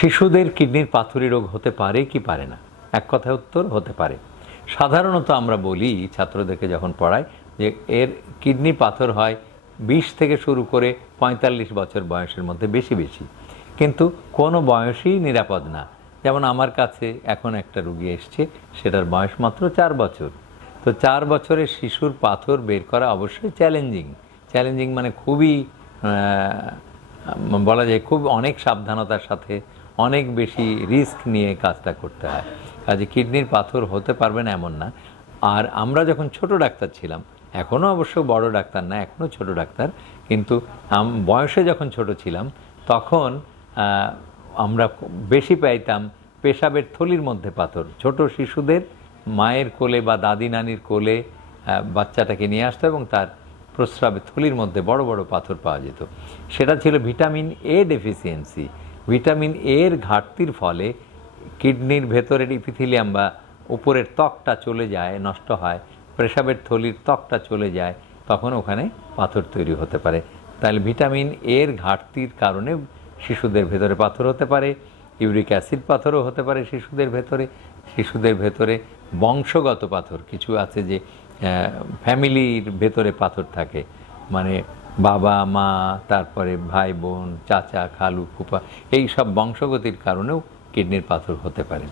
শিশুদের কিডনির পাথুরে রোগ হতে পারে কি পারে না? এক কথায় উত্তর হতে পারে। সাধারণত আমরা বলি ছাত্রদেরকে যখন পড়াই যে এর কিডনি পাথর হয় 20 থেকে শুরু করে 45 বছর বয়সের মধ্যে বেশি বেশি, কিন্তু কোনো বয়সই নিরাপদ না। যেমন আমার কাছে এখন একটা রুগী এসছে, সেটার বয়স মাত্র 4 বছর। তো 4 বছরের শিশুর পাথর বের করা অবশ্যই চ্যালেঞ্জিং মানে খুবই বলা যায় খুব অনেক সাবধানতার সাথে অনেক বেশি রিস্ক নিয়ে কাজটা করতে হয়। কাজে কিডনির পাথর হতে পারবে না এমন না। আর আমরা যখন ছোট ডাক্তার ছিলাম, এখনও অবশ্য বড় ডাক্তার না, এখনও ছোট ডাক্তার, কিন্তু বয়সে যখন ছোট ছিলাম তখন আমরা বেশি পাইতাম পেশাবের থলির মধ্যে পাথর। ছোট শিশুদের মায়ের কোলে বা দাদি নানির কোলে বাচ্চাটাকে নিয়ে আসতো এবং তার প্রস্রাবের থলির মধ্যে বড় বড় পাথর পাওয়া যেত। সেটা ছিল ভিটামিন এ ডেফিসিয়েন্সি। ভিটামিন এর ঘাটতির ফলে কিডনির ভেতরের ইপিথিলিয়াম বা উপরের ত্বকটা চলে যায়, নষ্ট হয়, পেশাবের থলির ত্বকটা চলে যায়, তখন ওখানে পাথর তৈরি হতে পারে। তাহলে ভিটামিন এর ঘাটতির কারণে শিশুদের ভেতরে পাথর হতে পারে। ইউরিক অ্যাসিড পাথরও হতে পারে শিশুদের ভেতরে বংশগত পাথর কিছু আছে, যে ফ্যামিলির ভেতরে পাথর থাকে, মানে বাবা মা, তারপরে ভাই বোন, চাচা খালু ফুপা, এই সব বংশগতির কারণেও কিডনির পাথর হতে পারে।